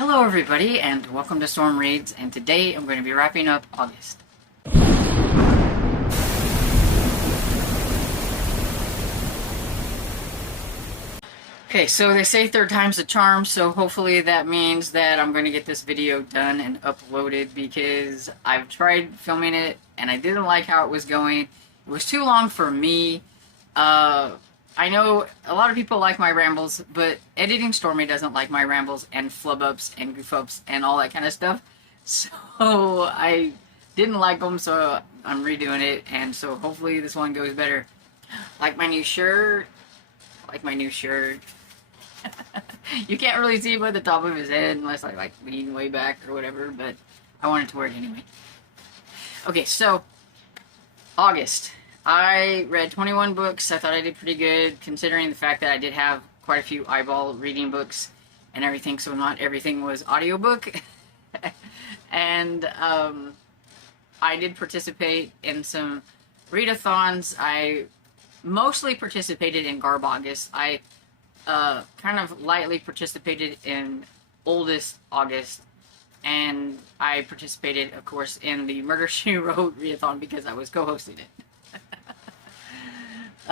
Hello everybody and welcome to Storm Reads, and today I'm going to be wrapping up August. Okay, so they say third time's a charm, so hopefully that means that I'm going to get this video done and uploaded, because I've tried filming it and I didn't like how it was going. It was too long for me. I know a lot of people like my rambles, but Editing Stormy doesn't like my rambles and flub ups and goof ups and all that kind of stuff. So I didn't like them, so I'm redoing it, and so hopefully this one goes better. Like my new shirt. Like my new shirt. You can't really see by the top of his head unless I like lean way back or whatever, but I wanted to wear it anyway. Okay, so August. I read 21 books. I thought I did pretty good, considering the fact that I did have quite a few eyeball reading books and everything, so not everything was audiobook. And I did participate in some readathons. I mostly participated in Garb August. I kind of lightly participated in Oldest August, and I participated, of course, in the Murder, She Wrote readathon because I was co-hosting it.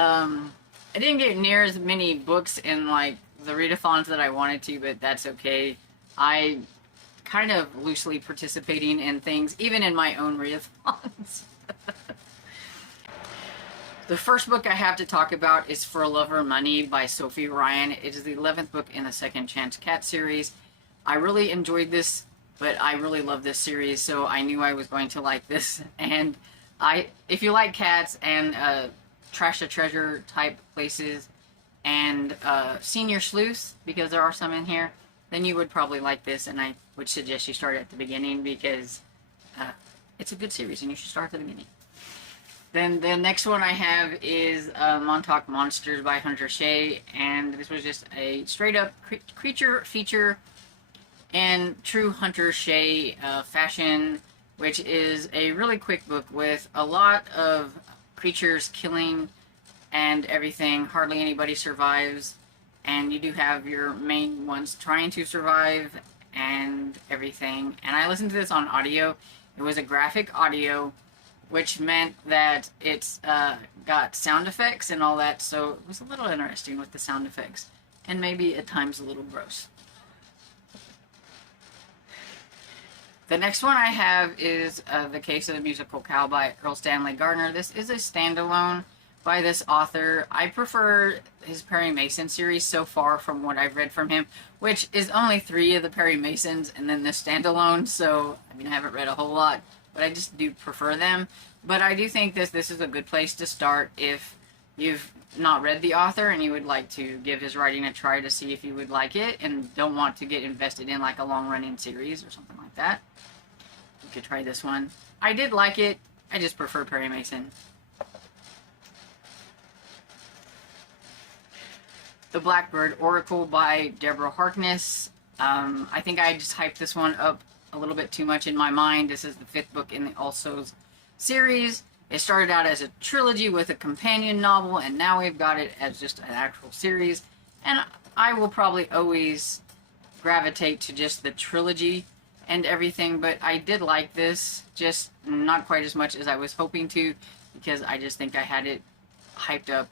I didn't get near as many books in, like, the readathons that I wanted to, but that's okay. I kind of loosely participating in things, even in my own readathons. The first book I have to talk about is For Love or Money by Sophie Ryan. It is the 11th book in the Second Chance Cat series. I really enjoyed this, but I really love this series, so I knew I was going to like this. And if you like cats and trash the treasure type places and senior sleuths, because there are some in here, then you would probably like this, and I would suggest you start at the beginning, because it's a good series and you should start at the beginning. Then the next one I have is Montauk Monsters by Hunter Shea, and this was just a straight up creature feature in true Hunter Shea fashion, which is a really quick book with a lot of creatures killing and everything. Hardly anybody survives, and you do have your main ones trying to survive and everything. And I listened to this on audio. It was a graphic audio, which meant that it's got sound effects and all that, so it was a little interesting with the sound effects, and maybe at times a little gross. The next one I have is The Case of the Musical Cow by Earl Stanley Gardner. This is a standalone by this author. I prefer his Perry Mason series so far from what I've read from him, which is only 3 of the Perry Masons and then the standalone, so I mean, I haven't read a whole lot, but I just do prefer them. But I do think this is a good place to start if you've not read the author and you would like to give his writing a try to see if you would like it and don't want to get invested in like a long-running series or something like that. You could try this one. I did like it. I just prefer Perry Mason. The Blackbird Oracle by Deborah Harkness. I think I just hyped this one up a little bit too much in my mind. This is the 5th book in the All Souls series. It started out as a trilogy with a companion novel, and now we've got it as just an actual series. And I will probably always gravitate to just the trilogy and everything, but I did like this, just not quite as much as I was hoping to, because I just think I had it hyped up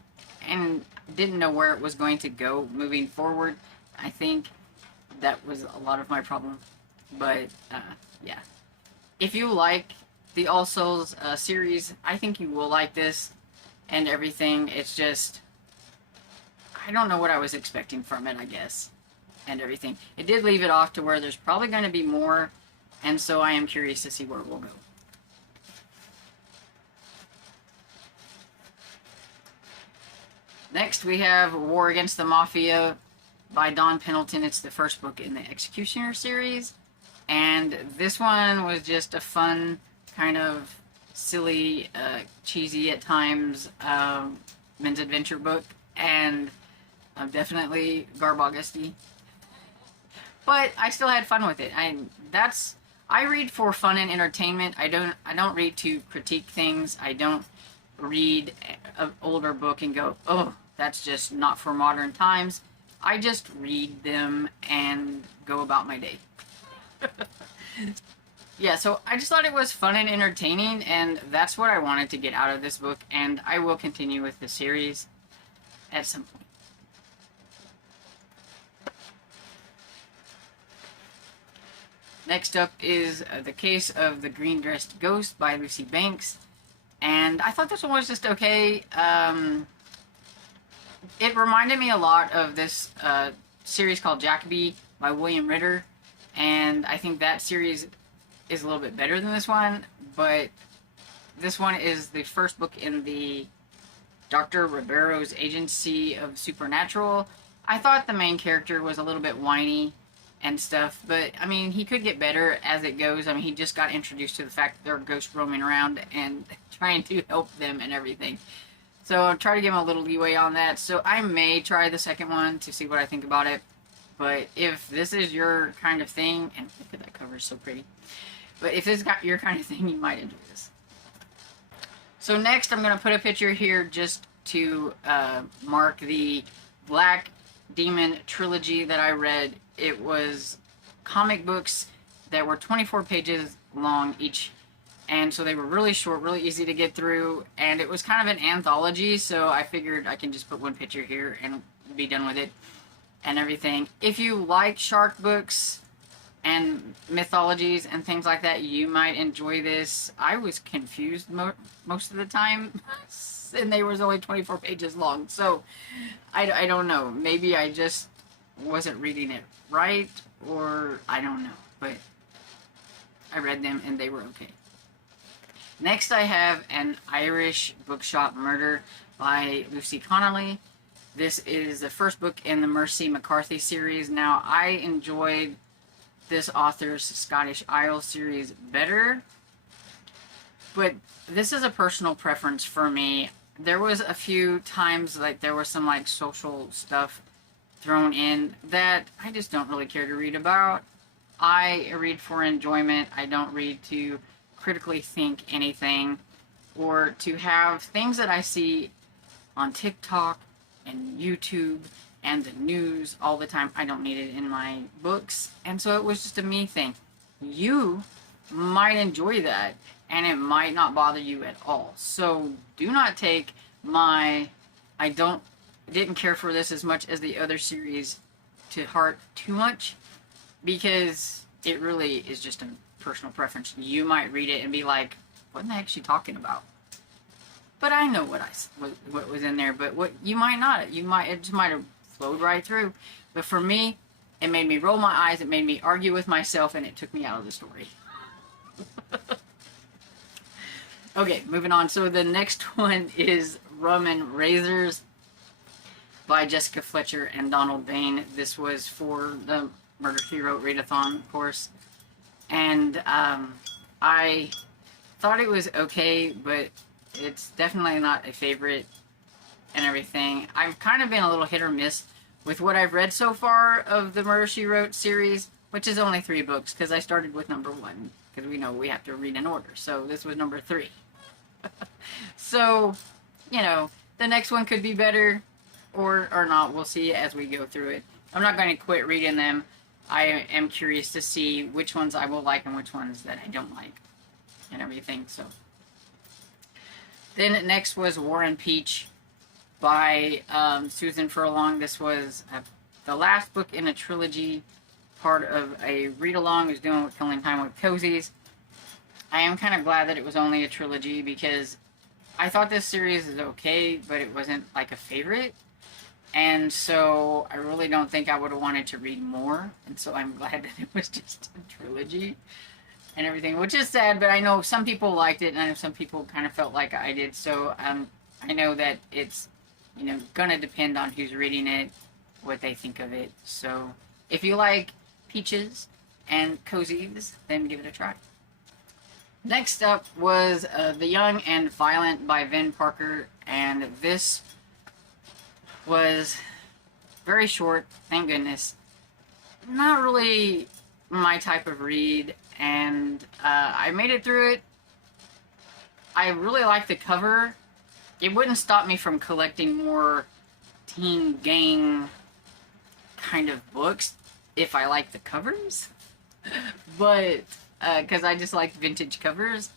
and didn't know where it was going to go moving forward. I think that was a lot of my problem. But yeah, if you like the All Souls series, I think you will like this and everything. It's just, I don't know what I was expecting from it, I guess, and everything. It did leave it off to where there's probably going to be more, and so I am curious to see where it will go. Next we have War Against the Mafia by Don Pendleton. It's the first book in the Executioner series. And this one was just a fun, kind of silly, cheesy at times, men's adventure book. And definitely Garb Augusty. But I still had fun with it. I read for fun and entertainment. I don't read to critique things. I don't read an older book and go, oh, that's just not for modern times. I just read them and go about my day. Yeah, so I just thought it was fun and entertaining, and that's what I wanted to get out of this book, and I will continue with the series at some point. Next up is The Case of the Green Dressed Ghost by Lucy Banks, and I thought this one was just okay. It reminded me a lot of this series called Jacoby by William Ritter, and I think that series is a little bit better than this one, but this one is the first book in the Dr. Ribeiro's Agency of Supernatural. I thought the main character was a little bit whiny and stuff, but I mean, he could get better as it goes. I mean, he just got introduced to the fact that there are ghosts roaming around and trying to help them and everything. So I'll try to give him a little leeway on that. So I may try the second one to see what I think about it. But if this is your kind of thing, and look at that cover, it's so pretty. But if this is your kind of thing, you might enjoy this. So next, I'm going to put a picture here just to mark the Black Demon trilogy that I read. It was comic books that were 24 pages long each. And so they were really short, really easy to get through. And it was kind of an anthology, so I figured I can just put one picture here and be done with it and everything. If you like shark books and mythologies and things like that, you might enjoy this. I was confused most of the time, and they was only 24 pages long. So I don't know. Maybe I just wasn't reading it right, or I don't know. But I read them, and they were okay. Next, I have An Irish Bookshop Murder by Lucy Connolly. This is the first book in the Mercy McCarthy series. Now, I enjoyed this author's Scottish Isles series better, but this is a personal preference for me. There was a few times, like, there was some, like, social stuff thrown in that I just don't really care to read about. I read for enjoyment. I don't read to critically think anything, or to have things that I see on TikTok and YouTube and the news all the time. I don't need it in my books, and so it was just a me thing. You might enjoy that, and it might not bother you at all. So do not take my didn't care for this as much as the other series to heart too much, because it really is just a personal preference. You might read it and be like, what the heck is she talking about? But I know what was in there, but what you might not. It just might have flowed right through. But for me, it made me roll my eyes, it made me argue with myself, and it took me out of the story. Okay, moving on. So the next one is Rum and Razors by Jessica Fletcher and Donald Bain. This was for the Murder She Wrote readathon, of course. And I thought it was okay, but it's definitely not a favorite and everything. I've kind of been a little hit or miss with what I've read so far of the Murder She Wrote series, which is only 3 books, because I started with number 1, because we know we have to read in order. So this was number 3. So, you know, the next one could be better or not. We'll see as we go through it. I'm not going to quit reading them. I am curious to see which ones I will like and which ones that I don't like and everything. So then next was War and Peach by Susan Furlong. This was the last book in a trilogy, part of a read-along I was doing with Killing Time with Cozies. I am kind of glad that it was only a trilogy, because I thought this series is okay, but it wasn't like a favorite. And so I really don't think I would have wanted to read more. And so I'm glad that it was just a trilogy and everything, which is sad, but I know some people liked it, and I know some people kind of felt like I did. So I know that it's, you know, gonna depend on who's reading it, what they think of it. So if you like peaches and cozies, then give it a try. Next up was The Young and Violent by Vin Parker, and this was very short, thank goodness. Not really my type of read, and I made it through it. I really like the cover. It wouldn't stop me from collecting more teen gang kind of books if I like the covers. but because I just like vintage covers,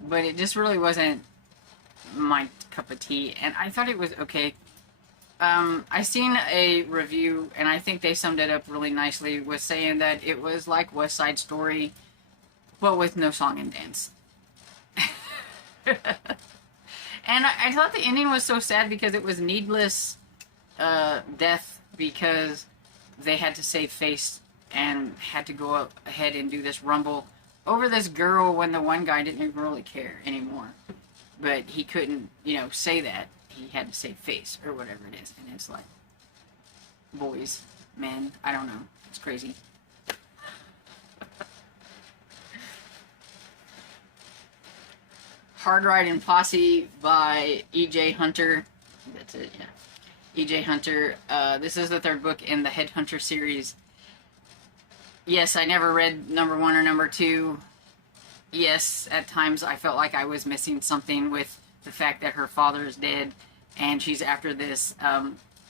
but it just really wasn't my cup of tea, and I thought it was okay. I seen a review, and I think they summed it up really nicely, with saying that it was like West Side Story, but with no song and dance. And I thought the ending was so sad because it was needless death, because they had to save face and had to go up ahead and do this rumble over this girl when the one guy didn't even really care anymore. But he couldn't, say that. He had to save face or whatever it is. And it's like, boys, men, I don't know. It's crazy. Hard Riding Posse by E.J. Hunter. That's it, yeah. E.J. Hunter. This is the third book in the Headhunter series. Yes, I never read number 1 or number 2. Yes, at times I felt like I was missing something with the fact that her father is dead and she's after this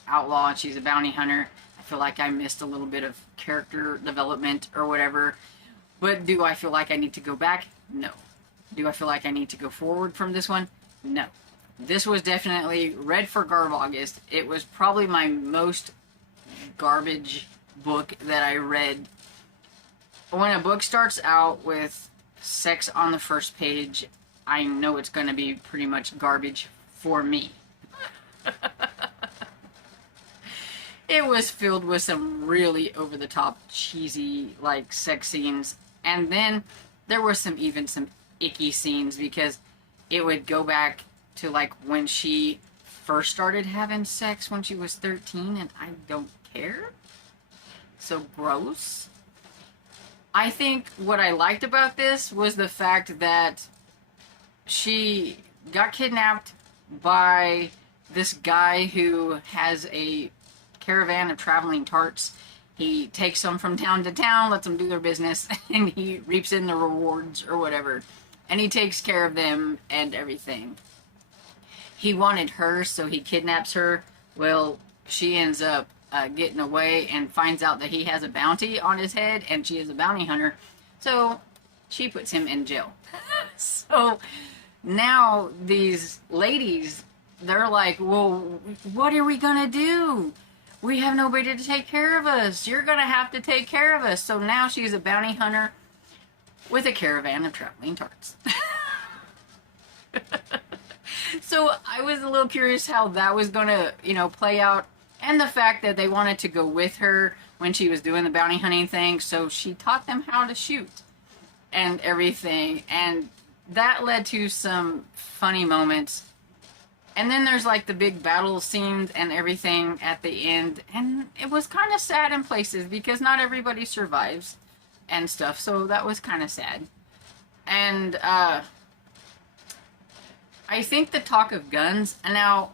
outlaw and she's a bounty hunter. I feel like I missed a little bit of character development or whatever. But do I feel like I need to go back? No. Do I feel like I need to go forward from this one? No. This was definitely read for Garb August. It was probably my most garbage book that I read. When a book starts out with sex on the first page, I know it's going to be pretty much garbage for me. It was filled with some really over-the-top, cheesy, like, sex scenes. And then there were some icky scenes, because it would go back to, like, when she first started having sex when she was 13, and I don't care. So gross. I think what I liked about this was the fact that she got kidnapped by this guy who has a caravan of traveling tarts. He takes them from town to town, lets them do their business, and he reaps in the rewards or whatever. And he takes care of them and everything. He wanted her, so he kidnaps her. Well, she ends up getting away and finds out that he has a bounty on his head, and she is a bounty hunter. So she puts him in jail. So now these ladies, they're like, well, what are we gonna do? We have nobody to take care of us. You're gonna have to take care of us. So now she's a bounty hunter with a caravan of traveling tarts. So I was a little curious how that was gonna, play out. And the fact that they wanted to go with her when she was doing the bounty hunting thing, so she taught them how to shoot and everything. And that led to some funny moments. And then there's like the big battle scenes and everything at the end. And it was kind of sad in places because not everybody survives and stuff. So that was kind of sad. And I think the talk of guns, and now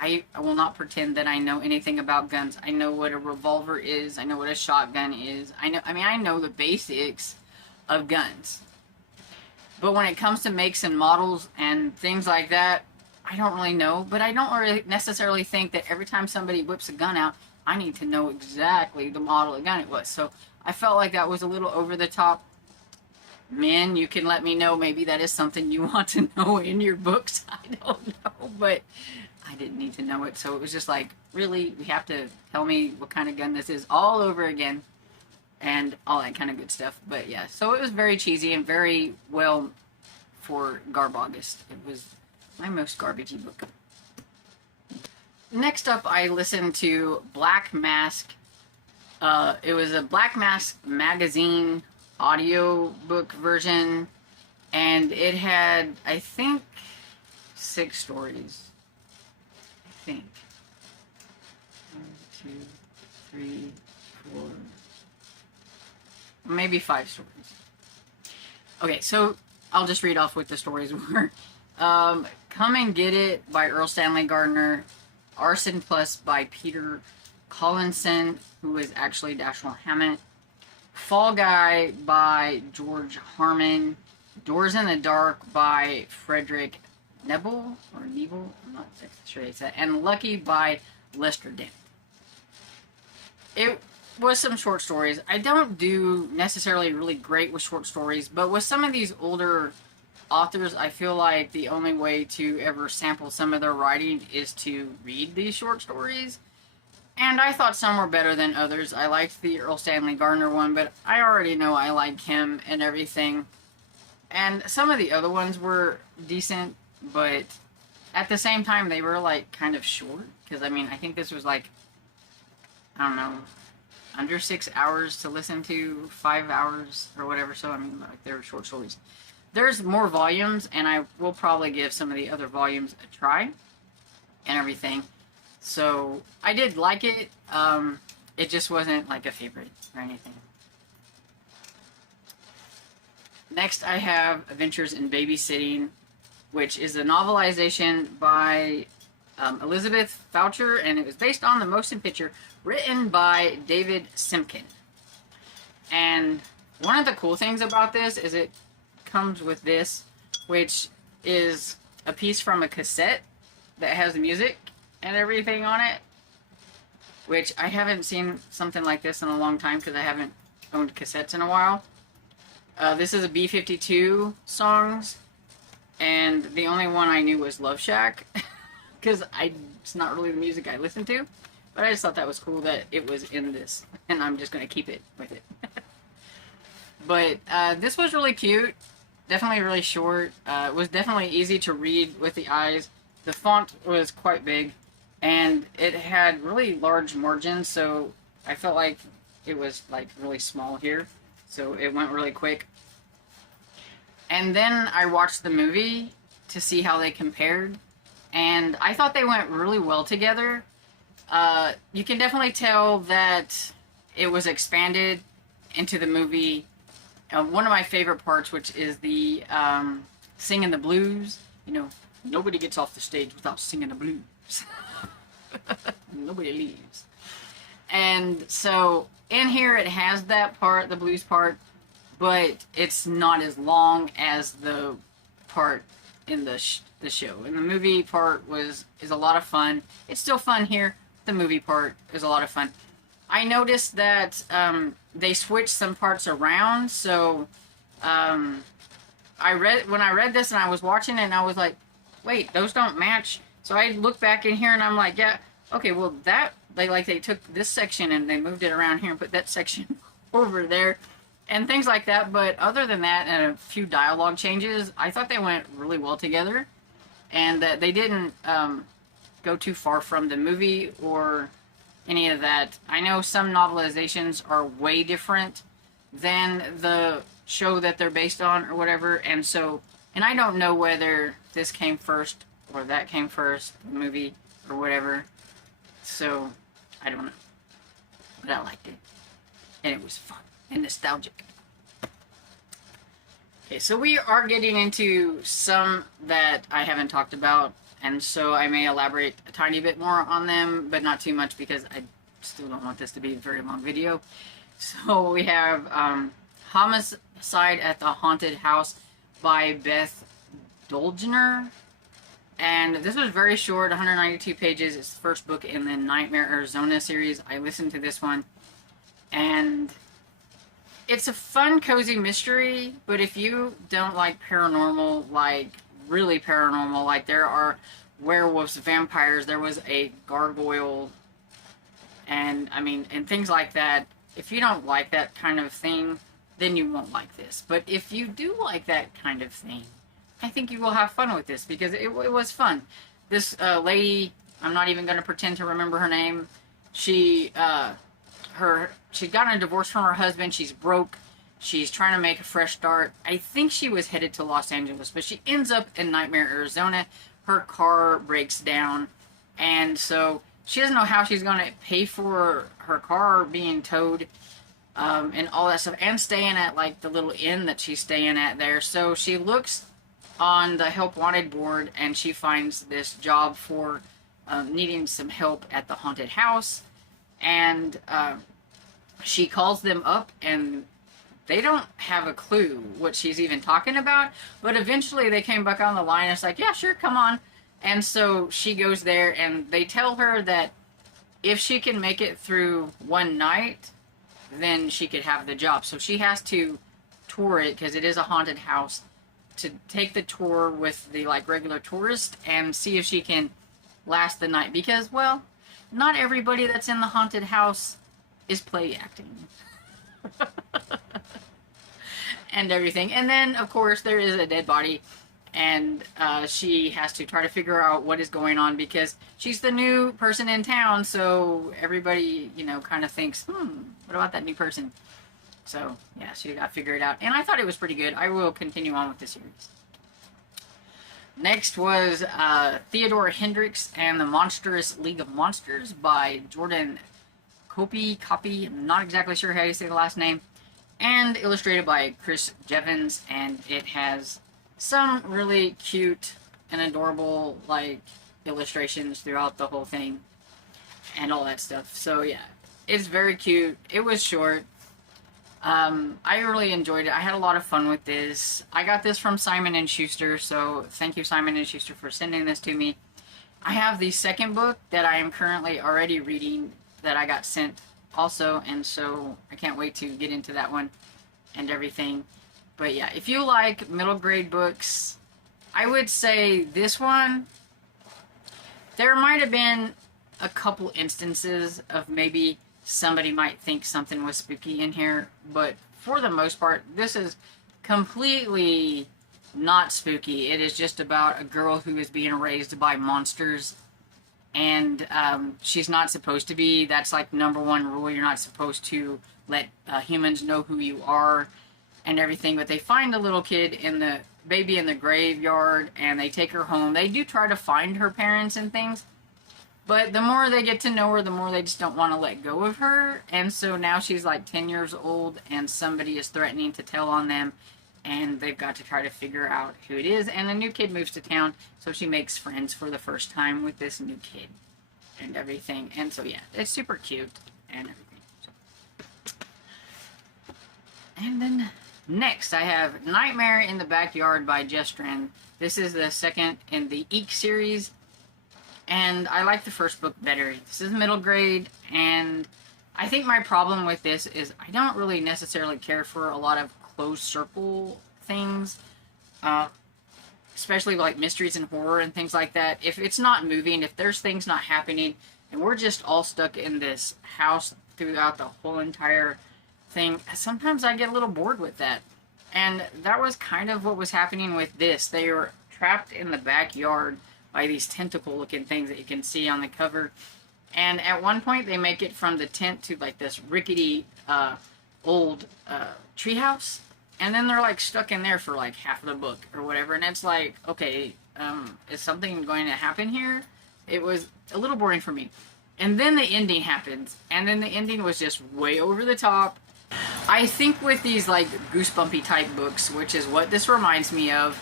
I will not pretend that I know anything about guns. I know what a revolver is. I know what a shotgun is. I know the basics of guns. But when it comes to makes and models and things like that, I don't really know. But I don't really necessarily think that every time somebody whips a gun out, I need to know exactly the model of gun it was. So I felt like that was a little over the top. Men, you can let me know. Maybe that is something you want to know in your books. I don't know. But I didn't need to know it. So it was just like, really? We have to tell me what kind of gun this is all over again. And all that kind of good stuff. But yeah, so it was very cheesy and very well for Garb August. It was my most garbagey book. Next up, I listened to Black Mask. It was a Black Mask magazine audio book version. And it had, I think, 6 stories. I think. 1, 2, 3, 4... maybe 5 stories. Okay, so I'll just read off what the stories were. Come and Get It by Earl Stanley Gardner. Arson Plus by Peter Collinson, who is actually Dashiell Hammett. Fall Guy by George Harmon. Doors in the Dark by Frederick Nebel, or Nebel, I'm not sure how to say that. And Lucky by Lester Dent. was some short stories. I don't do necessarily really great with short stories, but with some of these older authors, I feel like the only way to ever sample some of their writing is to read these short stories. And I thought some were better than others. I liked the Earl Stanley Gardner one, but I already know I like him and everything. And some of the other ones were decent, but at the same time, they were like kind of short. Because I mean, I think this was like, I don't know, under 6 hours to listen to, 5 hours or whatever. So I mean, like, they were short stories. There's more volumes, and I will probably give some of the other volumes a try and everything. So I did like it. It just wasn't like a favorite or anything. Next, I have Adventures in Babysitting, which is a novelization by Elizabeth Foucher, and it was based on the motion picture written by David Simkin. And one of the cool things about this is it comes with this, which is a piece from a cassette that has music and everything on it, which I haven't seen something like this in a long time because I haven't owned cassettes in a while. This is a B-52 songs, and the only one I knew was Love Shack, because it's not really the music I listen to, but I just thought that was cool that it was in this, and I'm just going to keep it with it. But this was really cute, definitely really short. It was definitely easy to read with the eyes. The font was quite big, and it had really large margins, so I felt like it was like really small here, so it went really quick. And then I watched the movie to see how they compared, and I thought they went really well together. You can definitely tell that it was expanded into the movie. One of my favorite parts, which is the singing the blues. You know, nobody gets off the stage without singing the blues. Nobody leaves. And so in here it has that part, the blues part, but it's not as long as the part in the show. And the movie part is a lot of fun. It's still fun here. The movie part is a lot of fun. I noticed that they switched some parts around, so when I read this and I was watching it and I was like, wait, those don't match. So I looked back in here and I'm like, yeah, okay, well they took this section and they moved it around here and put that section over there and things like that. But other than that and a few dialogue changes, I thought they went really well together, and that they didn't go too far from the movie or any of that. I know some novelizations are way different than the show that they're based on or whatever, and I don't know whether this came first or that came first, the movie or whatever, so I don't know, but I liked it, and it was fun and nostalgic. Okay, so we are getting into some that I haven't talked about, and so I may elaborate a tiny bit more on them, but not too much because I still don't want this to be a very long video. So we have Homicide at the Haunted House by Beth Dolgener. And this was very short, 192 pages. It's the first book in the Nightmare Arizona series. I listened to this one, and it's a fun, cozy mystery, but if you don't like paranormal, like really paranormal, like there are werewolves, vampires, there was a gargoyle, and things like that, if you don't like that kind of thing, then you won't like this. But if you do like that kind of thing, I think you will have fun with this, because it was fun. This lady, I'm not even going to pretend to remember her name. She'd gotten a divorce from her husband. She's broke. She's trying to make a fresh start. I think she was headed to Los Angeles, but she ends up in Nightmare, Arizona. Her car breaks down, and so she doesn't know how she's going to pay for her car being towed, and all that stuff, and staying at like the little inn that she's staying at there. So she looks on the help wanted board, and she finds this job for needing some help at the haunted house, and she calls them up, and they don't have a clue what she's even talking about, but eventually they came back on the line, and it's like, yeah, sure, come on. And so she goes there, and they tell her that if she can make it through one night, then she could have the job. So she has to tour it, because it is a haunted house, to take the tour with the like regular tourist and see if she can last the night, because, well, not everybody that's in the haunted house is play acting. And everything. And then, of course, there is a dead body, and she has to try to figure out what is going on, because she's the new person in town, so everybody, you know, kind of thinks, what about that new person? So, yeah, she got to figure it out. And I thought it was pretty good. I will continue on with the series. Next was Theodore Hendricks and the Monstrous League of Monsters by Jordan Copy. I'm not exactly sure how you say the last name. And illustrated by Chris Jevons. And it has some really cute and adorable, like, illustrations throughout the whole thing. And all that stuff. So, yeah, it's very cute. It was short. I really enjoyed it. I had a lot of fun with this. I got this from Simon & Schuster, so thank you, Simon & Schuster, for sending this to me. I have the second book that I am currently already reading that I got sent also, and so I can't wait to get into that one and everything. But yeah, if you like middle grade books, I would say this one, there might have been a couple instances of maybe somebody might think something was spooky in here, but for the most part, this is completely not spooky. It is just about a girl who is being raised by monsters, and she's not supposed to be. That's like #1 rule. You're not supposed to let humans know who you are and everything, but they find a little kid baby in the graveyard, and they take her home. They do try to find her parents and things, but the more they get to know her, the more they just don't want to let go of her. And so now she's like 10 years old, and somebody is threatening to tell on them, and they've got to try to figure out who it is. And a new kid moves to town, so she makes friends for the first time with this new kid and everything. And so, yeah, it's super cute and everything. And then next, I have Nightmare in the Backyard by Jeff Strand. This is the second in the Eek series. And I like the first book better. This is middle grade, and I think my problem with this is I don't really necessarily care for a lot of closed circle things, especially like mysteries and horror and things like that. If it's not moving, if there's things not happening, and we're just all stuck in this house throughout the whole entire thing, sometimes I get a little bored with that. And that was kind of what was happening with this. They were trapped in the backyard by these tentacle looking things that you can see on the cover. And at one point they make it from the tent to like this rickety old treehouse, and then they're like stuck in there for like half of the book or whatever, and it's like, okay, is something going to happen here? It was a little boring for me. And then the ending happens, and then the ending was just way over the top. I think with these like goosebumpy type books, which is what this reminds me of,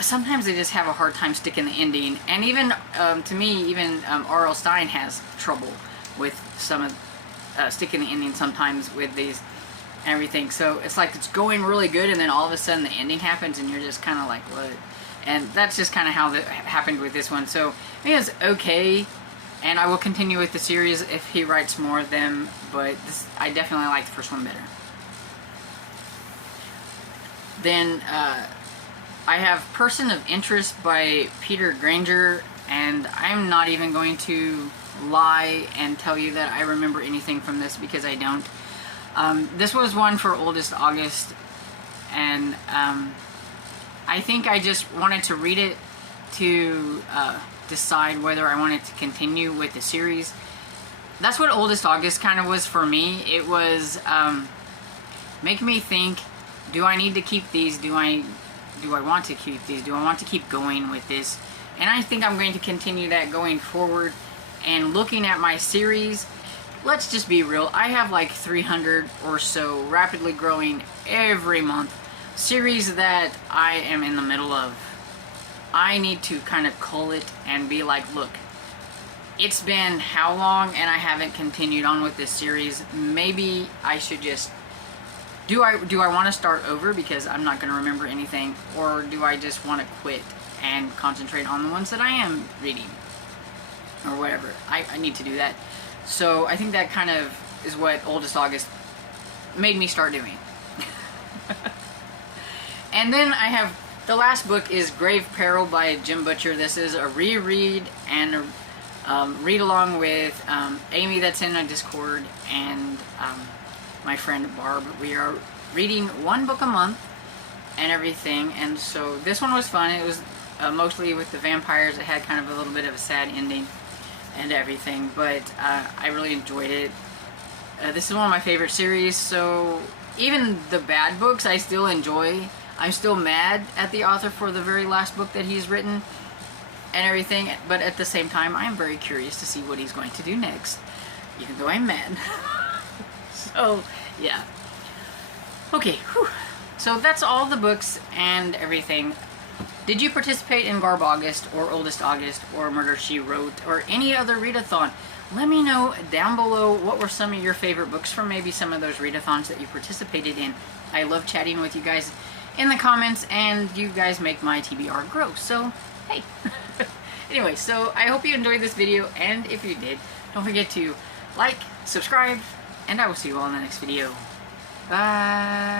sometimes they just have a hard time sticking the ending. And even, to me, even R.L. Stine has trouble with some of sticking the ending sometimes with these and everything. So it's like it's going really good, and then all of a sudden the ending happens, and you're just kind of like, what? And that's just kind of how that happened with this one. So I think it's okay, and I will continue with the series if he writes more of them, but this, I definitely like the first one better. Then, I have Person of Interest by Peter Granger, and I'm not even going to lie and tell you that I remember anything from this, because I don't. This was one for Oldest August, and I think I just wanted to read it to decide whether I wanted to continue with the series. That's what Oldest August kind of was for me. It was make me think, do I need to keep these? Do I want to keep these? Do I want to keep going with this? And I think I'm going to continue that going forward. And looking at my series, let's just be real, I have like 300 or so rapidly growing every month series that I am in the middle of. I need to kind of cull it and be like, look, it's been how long and I haven't continued on with this series. Maybe I should just, do I want to start over because I'm not going to remember anything, or do I just want to quit and concentrate on the ones that I am reading or whatever? I need to do that. So I think that kind of is what Oldest August made me start doing. And then I have, the last book is Grave Peril by Jim Butcher. This is a reread and a read along with Amy that's in a Discord and my friend Barb. We are reading one book a month and everything, and so this one was fun. It was mostly with the vampires. It had kind of a little bit of a sad ending and everything, but I really enjoyed it. This is one of my favorite series, so even the bad books I still enjoy. I'm still mad at the author for the very last book that he's written and everything, but at the same time I am very curious to see what he's going to do next, even though I'm mad. So yeah, okay, whew. So that's all the books and everything. Did you participate in Garb August or Oldest August or Murder, She Wrote or any other readathon? Let me know down below what were some of your favorite books from maybe some of those readathons that you participated in. I love chatting with you guys in the comments, and you guys make my TBR grow, so hey. Anyway, so I hope you enjoyed this video, and if you did, don't forget to like, subscribe, and I will see you all in the next video. Bye.